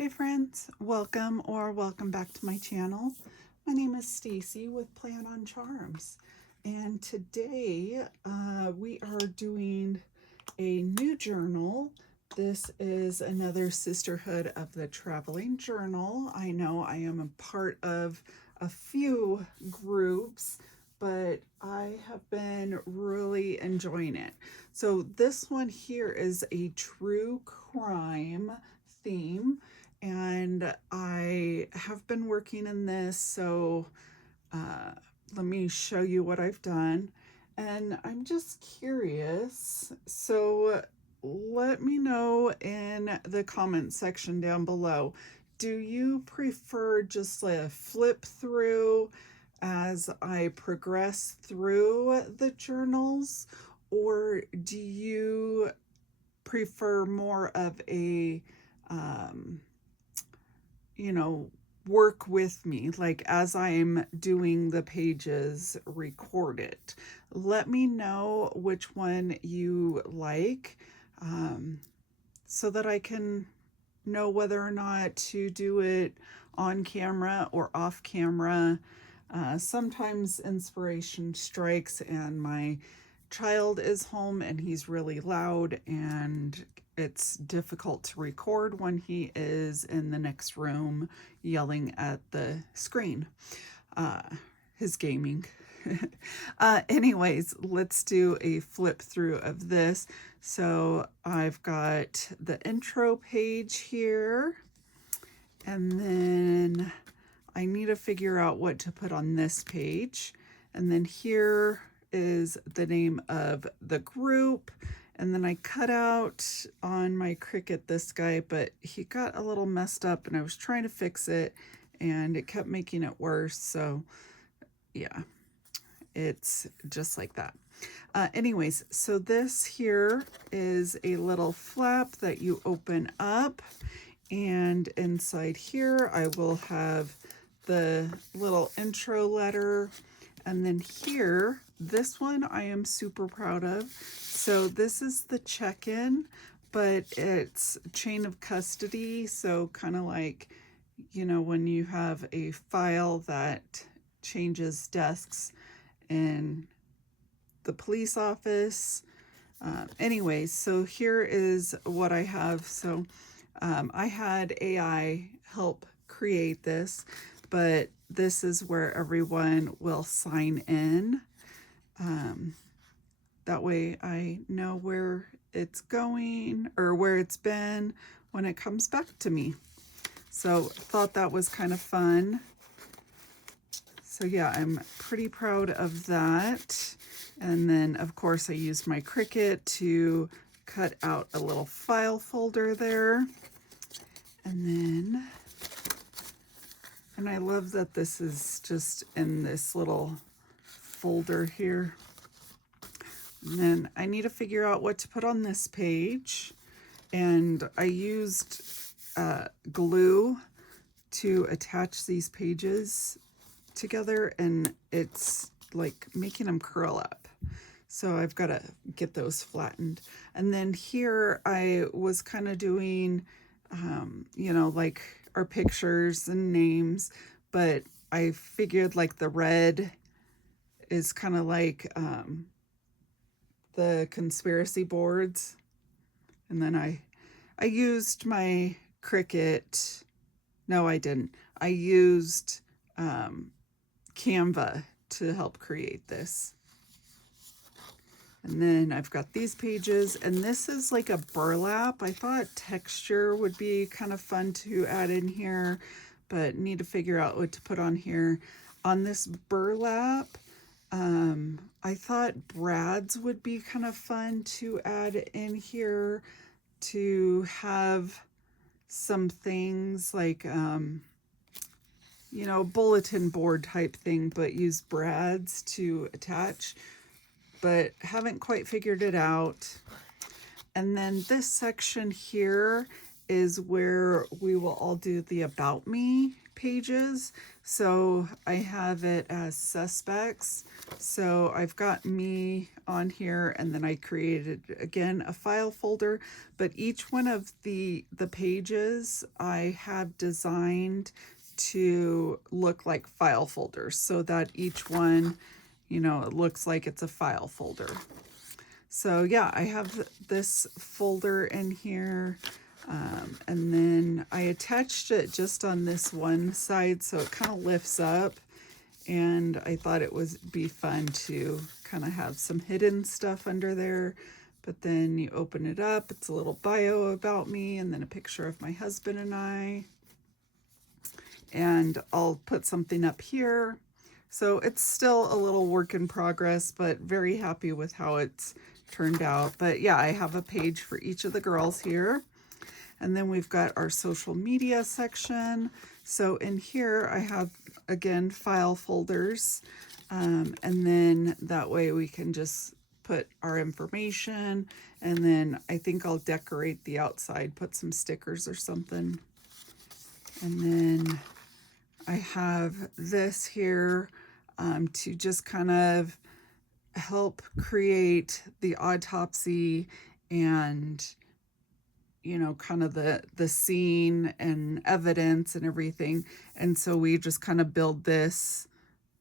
Hey friends, welcome back to my channel. My name is Stacy with Plan on Charms, and today we are doing a new journal. This is another Sisterhood of the Traveling Journal. I know I am a part of a few groups, but I have been really enjoying it. So this one here is a true crime theme, and I have been working in this, so uh, let me show you what I've done. And I'm just curious, so let me know in the comment section down below. Do you prefer just a flip through as I progress through the journals, or do you prefer more of a um, you know, work with me, like as I'm doing the pages, record it? Let me know which one you like, um, so that I can know whether or not to do it on camera or off camera. Sometimes inspiration strikes and my child is home and he's really loud, and it's difficult to record when he is in the next room yelling at the screen. Uh, his gaming. Anyways, let's do a flip through of this. So I've got the intro page here, and then I need to figure out what to put on this page. And then here is the name of the group. And then I cut out on my Cricut this guy, but he got a little messed up and I was trying to fix it and it kept making it worse. So yeah, it's just like that. Anyways, so this here is a little flap that you open up, and inside here I will have the little intro letter. And then here, this one I am super proud of. So this is the check-in, but it's chain of custody. So kind of like, when you have a file that changes desks in the police office. Anyways, so here is what I have. So I had AI help create this, but this is where everyone will sign in. That way I know where it's going or where it's been when it comes back to me. So thought that was kind of fun. So yeah, I'm pretty proud of that. And then of course I used my Cricut to cut out a little file folder there. And I love that this is just in this little folder here. And then I need to figure out what to put on this page. And I used glue to attach these pages together, and it's like making them curl up. So I've got to get those flattened. And then here I was kind of doing, like our pictures and names, but I figured like the red is kind of like the conspiracy boards. And then I used my Cricut. No, I didn't. I used Canva to help create this. And then I've got these pages, and this is like a burlap. I thought texture would be kind of fun to add in here, but need to figure out what to put on here. On this burlap, I thought brads would be kind of fun to add in here to have some things like, bulletin board type thing, but use brads to attach, but haven't quite figured it out. And then this section here is where we will all do the About Me pages. So I have it as suspects. So I've got me on here, and then I created again a file folder, but each one of the pages I have designed to look like file folders so that each one, it looks like it's a file folder. So yeah, I have this folder in here, and then I attached it just on this one side so it kind of lifts up, and I thought it would be fun to kind of have some hidden stuff under there. But then you open it up, it's a little bio about me, and then a picture of my husband and I. And I'll put something up here. So it's still a little work in progress, but very happy with how it's turned out. But yeah, I have a page for each of the girls here. And then we've got our social media section. So in here I have, again, file folders. And then that way we can just put our information. And then I think I'll decorate the outside, put some stickers or something. And then I have this here to just kind of help create the autopsy and, kind of the scene and evidence and everything. And so we just kind of build this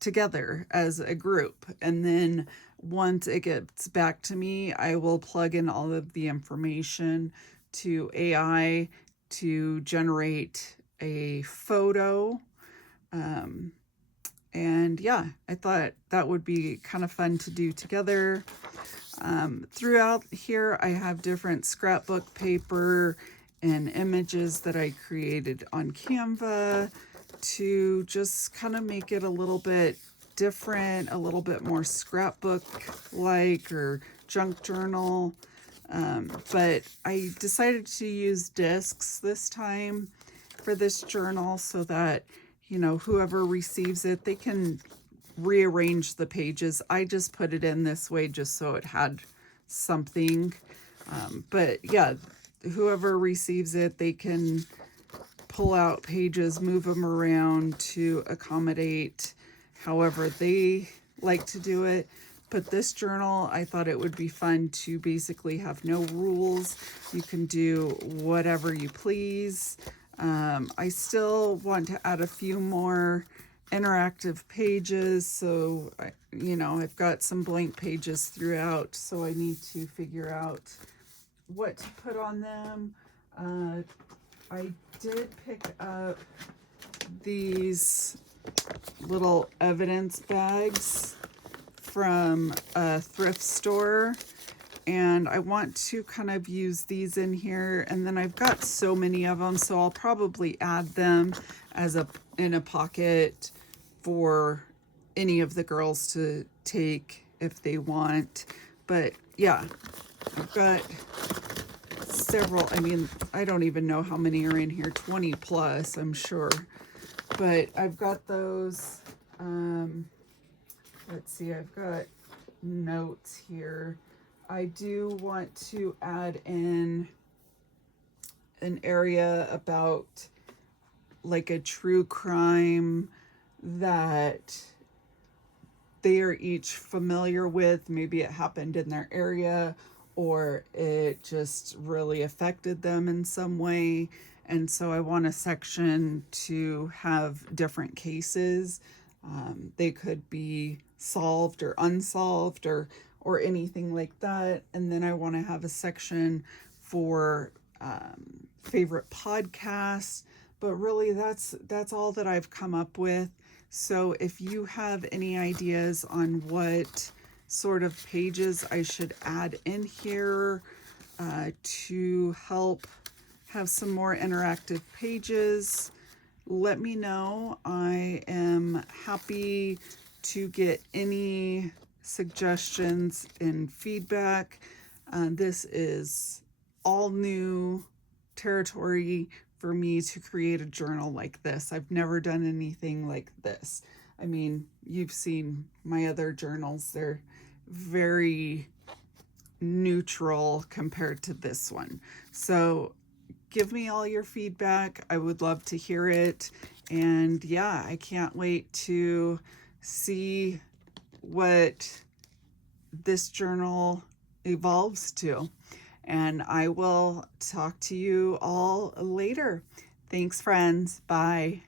together as a group. And then once it gets back to me, I will plug in all of the information to AI to generate a photo. And yeah, I thought that would be kind of fun to do together. Throughout here, I have different scrapbook paper and images that I created on Canva to just kind of make it a little bit different, a little bit more scrapbook-like or junk journal. But I decided to use discs this time for this journal so that, whoever receives it, they can rearrange the pages. I just put it in this way just so it had something. But yeah, whoever receives it, they can pull out pages, move them around to accommodate however they like to do it. But this journal, I thought it would be fun to basically have no rules. You can do whatever you please. I still want to add a few more interactive pages, so I've got some blank pages throughout, so I need to figure out what to put on them. I did pick up these little evidence bags from a thrift store, and I want to kind of use these in here. And then I've got so many of them, so I'll probably add them as in a pocket for any of the girls to take if they want. But yeah, I've got several. I don't even know how many are in here, 20 plus, I'm sure. But I've got those. Let's see, I've got notes here. I do want to add in an area about like a true crime that they are each familiar with. Maybe it happened in their area or it just really affected them in some way. And so I want a section to have different cases. They could be solved or unsolved or anything like that. And then I want to have a section for favorite podcasts. But really, that's all that I've come up with. So if you have any ideas on what sort of pages I should add in here to help have some more interactive pages, let me know. I am happy to get any suggestions and feedback. This is all new territory for me to create a journal like this. I've never done anything like this. You've seen my other journals. They're very neutral compared to this one. So give me all your feedback. I would love to hear it. And yeah, I can't wait to see what this journal evolves to. And I will talk to you all later. Thanks, friends. Bye.